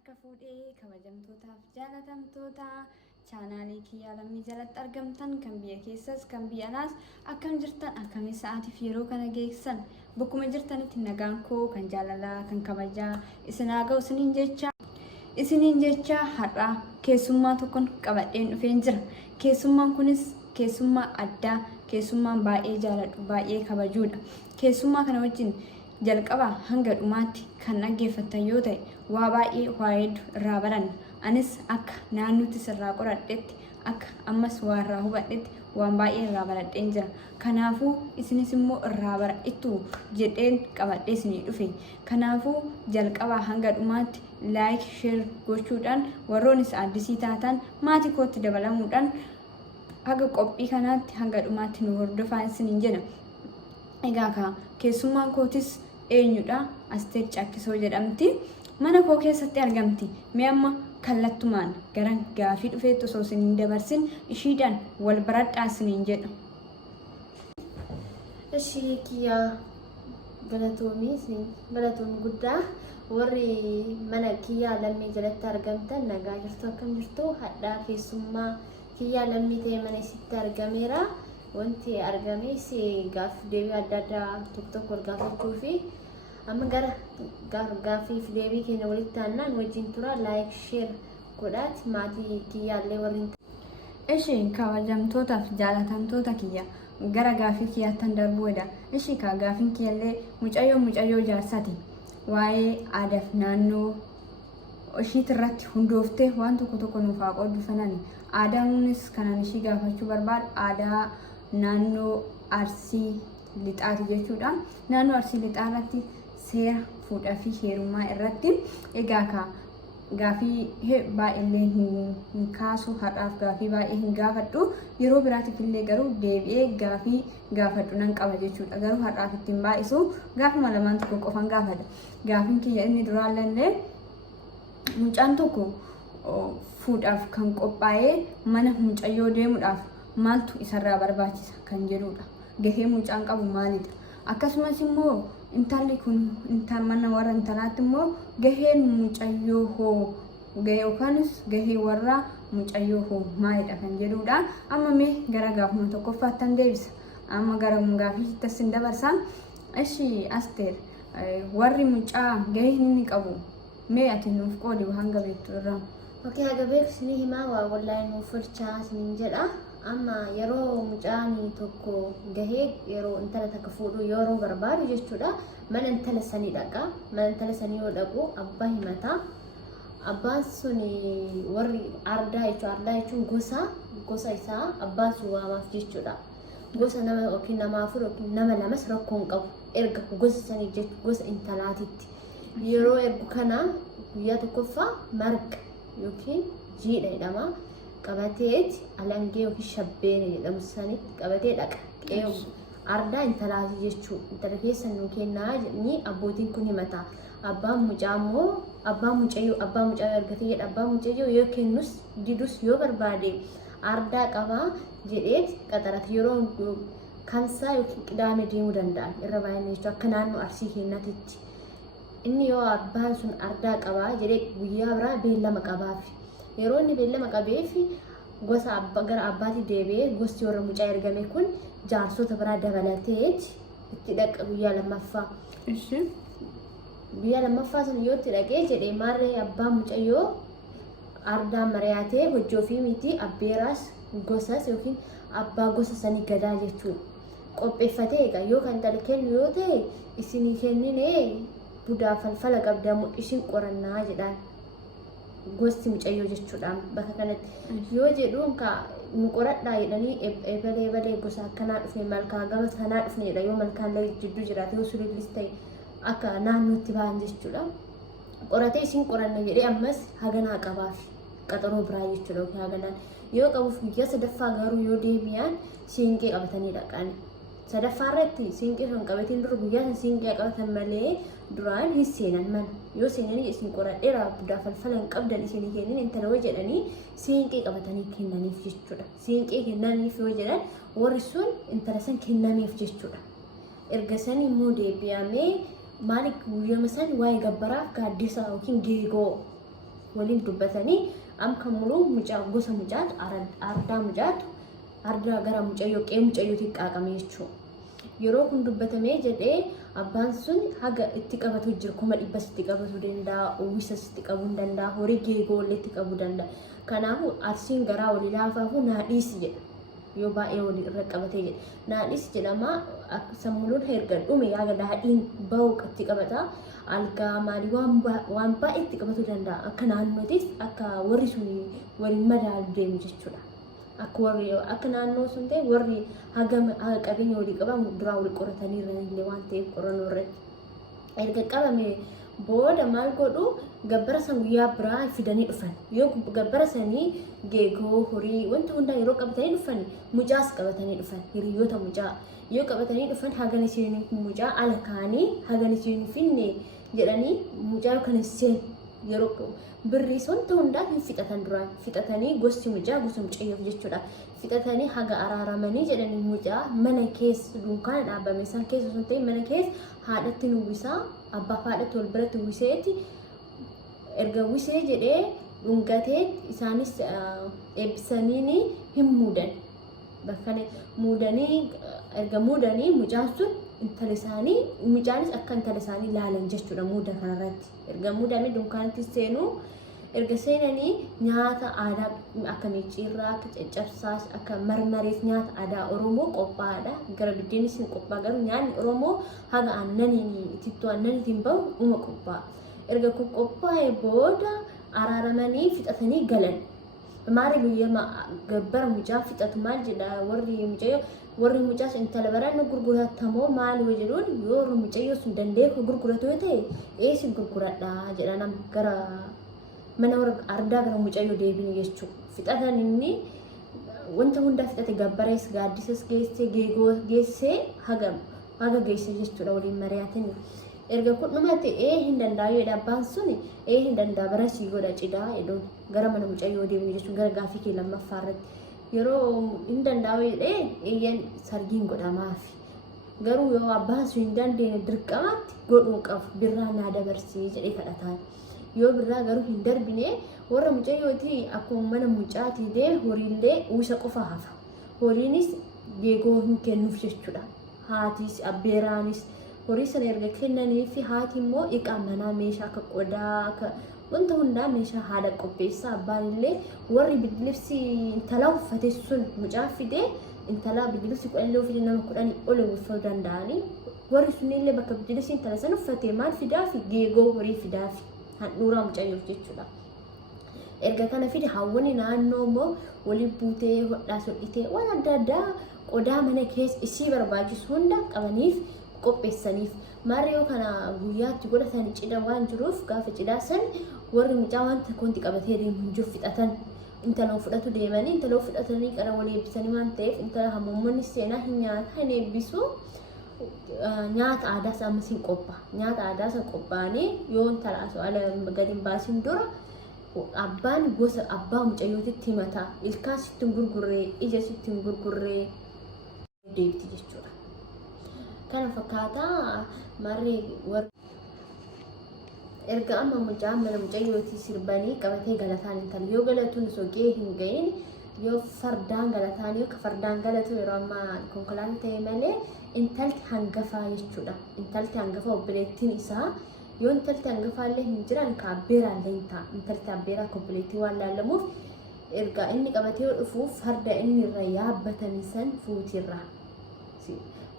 Harka fuudhee kabajamtootaaf jaalatamtoota chaanaalii kiyyaa lammii jalatti argamtan kan biyya keessas kan biyya alaas akkam jirtan akkamii sa'aatiif yeroo kana geessan bakkuma jirtanitti nagaan koo kan jaalalaa kan kabajaa isin haa ga'u isiniin jecha har'a keessummaa tokkon qabadheen dhufeen jira. Keessummaan kunis keessummaa addaa, keessummaan baay'ee jaaladhu, baay'ee kabajuudha. Keessummaa kana wajjin jalqabaa hanga dhumaatti kan dhaggeeffattan yoo ta'e waa baay'ee hedduu irraa baranna. Anis akka naannootti sirraa qoradhetti akka ammas waa irraa hubadhetti waan baay'ee irraa baradheen jira. Kanaafuu isinis immoo irraa baradhettu jedheen qabadhee isinii dhufe. Kanaafuu jalqabaa hanga dhumaatti laayik sheer gochuudhaan warroonis addisii taatan maatii kootti dabalamuudhaan haga qophii kanaatti hanga dhumaatti nu hordofaa isiniin jedha. Egaa keessummaan kootis eenyudha? Asteer Caakkisoo jedhamti. Mana koo keessatti argamti. Mee amma kallattumaan gara gaafii dhufeetti osoo isiniin dabarsin ishiidhaan wal baradhaa isiniin jedha. Ishii kiyyaa galatoomii guddaa warri mana kiyyaa lammii jalatti argamtan nagaa jirtu akkam jirtu hadhaa keessummaa kiyyaa lammii ta'e mana isitti argameera. Wanti argames gaaffii deebii adda addaa tokko wal gaafachuu fi amma gara gaaffii fi deebii keenya walitti aannaan wajjin tura laayik sheer godhaati maatii kiyyaallee waliin. Ishii kabajamtootaaf jaalatamtoota kiyya gara gaafii kiyyaattan darbuudha. Ishii gaafiin kiyyaallee mucayyoo jaarsaati. Waa'ee aadaa fi naannoo ishiit irratti hundooftee waan tokko nuuf haa qooddu sanani. Aadaanis kanan ishii gaafachuu barbaadu aadaa naannoo Arsii Lixaati jechuudha. Naannoo Arsii Lixaa irratti seera fuudhaa fi heerummaa irratti egaa gaafii baay'ee hin kaasu har'aaf gaafii baay'ee hin gaafadhu. Yeroo biraatiif illee garuu deebi'ee gaafii gaafadhu nan qaba jechuudha. Garuu har'aaf ittiin baay'isu gaafuma lamaan tokko qofan gaafadha. Gaafiin kiyya inni duraallee mucaan tokko fuudhaaf kan qophaa'ee mana mucayyoo deemuudhaaf maaltu isarraa barbaachisa kan jedhudha. Gahee mucaan qabu maalidha? Akkasumas immoo intalli kun mana warra intalaatti immoo gaheen mucayyoo hoo yookaanis gahee warra mucayyoo hoo maalidha kan jedhudha. Amma mee gara gaafuma tokkoffaattan deebisa. Amma gara gaafiitti sin dabarsa. Ishii Asteer warri mucaa gahee inni qabu mee ati nuuf qoodi hanga beektu irraa. Okey, haga beeksisni himaa waa wallahi nuuf filchaa isiniin jedha. Amma yeroo mucaan tokko gahee yeroo intala takka fuudhu yeroo barbaadu jechuudha. Mana intala sanii dhaqa. Mana intala sanii yoo dhaqu abbaa himata. Abbaan sun warri ardaa jechuun gosa isaa abbaan sun waamaaf jechuudha. Gosa nama yookiin namaaf yookiin nama lamas rakkoon qabu erga gosa sanii jechuudha gosa intalaatitti. Yeroo ergu kana guyyaa tokkoffaa marqa yookiin jiidha jedhama. Qabateet alangee yookiin shabbeena jedhamu sanitti qabatee dhaqa. Ardaa intalaati jechuudha. Intala keessan nuu kennaa jedhanii abbootiin kun himata. Abbaan mucayyoo argatee jedha. Abbaan mucayyoo yoo kennus didus yoo barbaade ardaa qabaa jedheet qaxarate yeroo kamsaa yookiin qidaame deemuu danda'an irra baay'inaan jechuudha. Akka naannoo Arsii keenyatti. Inni yoo abbaan sun ardaa qabaa jedhee guyyaa biraa beellama qabaafi. Yeroo inni beellama qabeef gosa gara abbaatti deebi'ee gosti warra mucaa ergame kun jaarsota biraa dabalatee itti dhaqa guyyaa lammaffaa. Guyyaa lammaffaa sun yoo itti dhaqee jedhee maarree abbaan mucayyoo ardaa mari'atee hojii ofii miti abbeeraas gosas yookiin abbaa gosa sanii gadaa jechuudha. Qopheeffatee egaa yoo kan intala kennu yoo ta'e isinii kenninee budaa falfala qabdamu ishin qorannaa jedhaan. Gosti mucayyoo jechuudha bakka kanatti yoo jedhuun nu qoradhaa jedhanii eebalee gosa akkanaa dhufne malkaa gama sanaa dhufnedha. Yoo malkaan illee jidduu jiraate yoo sululis ta'e akka naannootti ba'an jechuudha. Qoratee isin qoranna jedhee ammas haganaa qabaafi qaxaroo biraa jechuudha yookiin haganaan yoo qabuuf guyyaa sadaffaa garuu yoo deebi'an siinqee qabatanii dhaqan. Sadaffaa irratti siinqee kan qabatiin dura guyyaa san siinqee qabatan malee duraan hin seenan mana. Yoo seenanii isin qoradheera budaa falfala hin qabdan isinii kennin intala yoo jedhanii siinqee qabatanii kennaniif jechuudha. Siinqee kennaniif yoo jedhan warri sun intala san kennameef jechuudha. Erga san immoo deebi'amee maaliif guyyaa san waa'ee gabbaraaf gaaddisa yookiin geegoo waliin dubbatanii am kan muluu mucaa gosa mucaatu ardaa mucaatu ardaa gara mucayyoo qe'ee mucayyootiin qaaqame jechuudha. Yeroo kun dubbatamee jedhee abbaan sun haga itti qabatu jira 100 itti qabatu danda'a, uwwisa itti qabuu danda'a, horii geegoo illee itti qabuu danda'a. Kanaafuu arsiin garaa walii laafaafu naadhiis jedha. Yoo baay'ee walii irra qabatee jedha. Naadhiis jedhama sammuun erga dhume yaaga daadhiin bahu itti qabata. Algaa maalii waan baay'ee itti qabatuu danda'a. Akka naannootis akka warri sun waliin madaalu deemu jechuudha. Akka naannoo sun ta'e warri haga qabeenya walii qaban duraa wal qoratanii irra waan ta'eef qorannoo irratti. Erga qabame booda maal godhu gabbara san guyyaa biraa fidanii dhufan. Yoo gabbara sanii geegoo horii wanti hundaa yeroo qabatanii dhufan mucaas qabatanii dhufan hiriyoota mucaa yoo qabatanii dhufan hagan isheen mucaa ala kaanii hagan isheen finne jedhanii mucaa kan isheen yeroo birrii wanta hundaa hin fixatan duraan fixatanii gosti mucaa gosa mucayyoof jechuudha. Fixatanii haga araaramanii jedhanii mucaa mana keessa dunkaana dhaabame isaan keessa sun ta'e mana keessa haadhatti uwwisaa abbaa haadhatti wal biratti uwwiseeti erga uwwisee jedhee dhungatee isaanis eebbisanii hin muudan bakka muudanii erga muudanii mucaan sun intala isaanii mucaanis akka intala isaanii ilaalan jechuudha muuda kanarratti erga muudamee dunkaanatti seenuu erga seenanii nyaata aadaa akka micciirraa akka caccabsaas akka marmarees nyaata aadaa Oromoo qophaa'aadha gara biddeenis hin qophaa'a garuu nyaanni Oromoo haga aannaniin itittuu aannaniitiin bahu uma qophaa'a erga kun qophaa'ee booda araaramanii fixatanii galan maari guyyaa gabbara mucaa fixatu maal jedha warri mucaas intala baraan gurguratamoo maal jedhuun yoo mucayyoo sun danda'e gurguratu yoo ta'e eessi gurguradha jedha nam gara mana ardaa gara mucayyoo deebinu jechuudha. Fixatan inni wanta hundaa fixate gabbarees gaaddisas geessee geegoo geessee haga geesse jechuudha waliin mari'atanii. Erga kun dhumate hin danda'u yoo abbaan sun hin danda'a bara sii godha cidaa jedhuun gara mana mucayyoo deemuu jechuun gara gaafii kee lammaffaa irratti yeroo hin danda'u eeyyan sargiin godhamaafi. Garuu yoo abbaan sun hin dandeenye dirqamaatti godhuu qabu birraa naa dabarsii jedhee kadhataan. Yoo birraa garuu hin darbine warra mucayyooti akkuma mana mucaatii dee horiillee uwwisa qofa hafa. Horiinis geegoo hin kennuuf jechuudha. Haatis abbeeraanis horii sana erga kennanii fi haati immoo iqaa manaa meeshaa akka qodaa akka wanta hundaa meeshaa haadha qopheessaa abbaan illee warri bidilibsi intalaa uffate sun mucaa fidee intalaa bidilibsi qollee uffatee nama 10 ol uffachuu danda'anii warri sunillee bakka bidilibsi intala sana uffate maal fidaa fi geegoo horii fidaa fi handhuuraa mucayyoof jechuudha. Erga kana fide hawwani naannoo immoo waliin buutee hodhaas hodhitee waan adda addaa qodaa mana keessa isii barbaachisu hunda qabaniif qopheessaniif Mario kana guyyaatti godhatan cidha waan jiruuf gaafa cidhaa san warri mucaa wanta konti qabatee deemu jiru fixatan intala fudhatu deemanii intala fudhatanii qara walii eebbisanii waan ta'eef intala hammammoonni seenaa hin nyaata hin eebbisu nyaata aadaa isaa siin qophaa nyaata aadaa isaa qophaanii yoo intala asoo ala gadi hin baasin dura abbaan gosa abbaa mucayyootitti himataa ilkaan sitti hin gurgurree ija sitti hin gurgurree deebiti jechuudha. Kana fakkaataa marree erga amma mucaa mana mucayyooti sirbanii qabatee galataan intala yoo galatuun soqee hin gahin yoo fardaan galataan yoo fardaan galatu yeroo amma konkolaataa ta'e malee intalti hangafaa jechuudha. Intalti hangafaa obboleettiin isaa yoo intalti hangafaa illee hin jiran kaabbeeraa illee hin ta'a. Intalti abbeeraa obboleettii waan laallamuuf erga inni qabatee yoo dhufuuf farda inni irra yaabbatan san fuutirraa.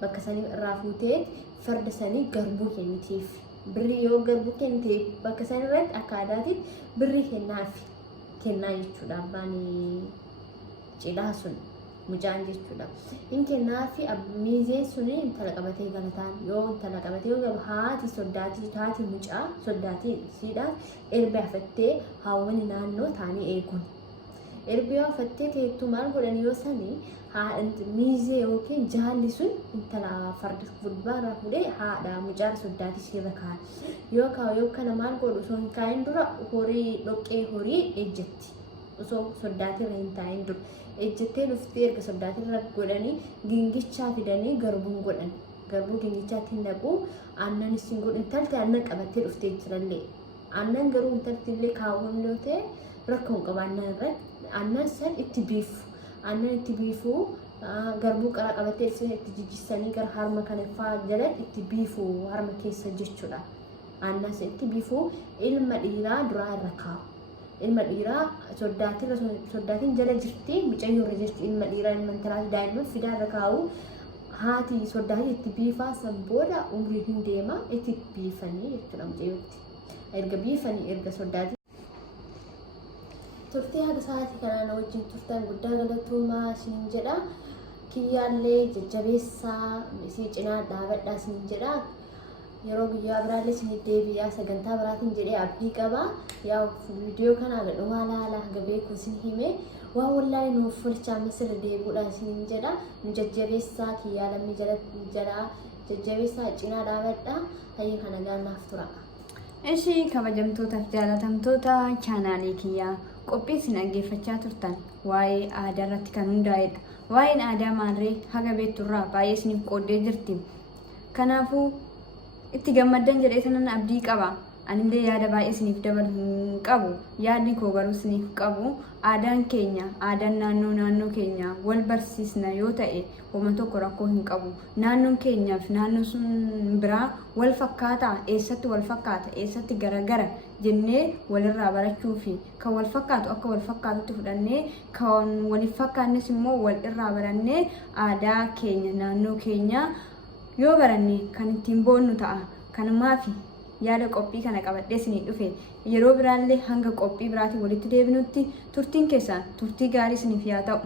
Bakka sanii irraa fuutee farda sanii garbuu kennitiif birrii yoo garbuu kenniteef bakka sanii irratti akka aadaatitti birrii kennaa jechuudha abbaan cidhaa sun mucaan jechuudha. In kennaa fi miizeen suni intala qabatee galataan yoo intala qabatee yoo haati soddaatii haati mucaa soddaatii siidhaan erbee hafattee hawwani naannoo taanii eeguun. Erbee hafattee teettu maal godhan yoo sanii miizee yookiin jaalli sun intala farda gurbaarraa fuudhee haadha mucaa soddaatii siirra kaa'an. Yoo kana maal godhu osoo hin kaa'in dura horii dhoqqee horii ejjetti. Osoo soddaatii irra hin taa'in dura ejjettee dhuftee erga soddaatii irra godhanii gingichaa fidanii garbuun godhan. Garbuu gingichaatti hin naqu aannan isin godhu intalti aannan qabattee dhuftee jirallee aannan garuu intalti illee kaawwamne yoo ta'e rakkoo hin qabu aannan irratti aannan san itti biifu aannan itti biifu garbuu qara qabatee itti jijjissanii gara harma kana faa jalan itti biifu harma keessa jechuudha. Aannan san itti biifu ilma dhiiraa duraa irra kaa'u. Ilma dhiiraa soddaatiin jala jirti mucayyoo irra jirti ilma dhiiraa ilma intalaa daa'imman fidaa irra kaa'u. Haati soddaatiin itti biifaa san booda umrii hin deema itti biifanii jechuudha mucayyootti. Erga biifanii erga soddaatiin. Turtii haga sa'aatii kanaan wajjin turtan guddaa galatoomaa isin jedha. Kiyyaallee jajjabeessaa isii cinaa dhaabadhaa isin jedha. Yeroo guyyaa biraallee isin deebi'aa sagantaa biraatiin jedhee abdii qaba. Yaa viidiyoo kana gadhumaa laala haga beeku isin hime. Waan wallaahi nuuf fulchaa misira deebi'uudha isin jedha. Nu jajjabeessaa kiyyaa lammii jala jajjabeessaa cinaa dhaabadhaa. Hayyee kana gaannaaf tura. Ishii kabajamtootaaf jaalatamtoota chaanaalii kiyyaa qophii isin dhaggeeffachaa turtan waa'ee aadaa irratti kan hundaa'edha. Waa'een aadaa maalree haga beekturraa baay'ee isiniif qooddee jirti. Kanaafuu itti gammaddan jedhee sanan abdii qaba. Anillee yaada baay'ee isiniif dabalu hin qabu. Yaadni koo garuu isiniif qabu aadaan keenya aadaan naannoo keenya wal barsiisna yoo ta'e wama tokko rakkoo hin qabu. Naannoon keenyaaf naannoo sun biraa wal fakkaata eessatti wal fakkaata eessatti garagara jennee walirraa barachuu fi kan wal fakkaatu akka wal fakkaatutti fudhannee kan waliif fakkaannes immoo wal irraa barannee aadaa keenya naannoo keenya yoo baranne kan ittiin boonnu ta'a. Kanumaaf yaada qophii kana qabadhee isinii dhufe yeroo biraallee hanga qophii biraatiin walitti deebinutti turtiin keessan turtii gaarii isiniif yaa ta'u.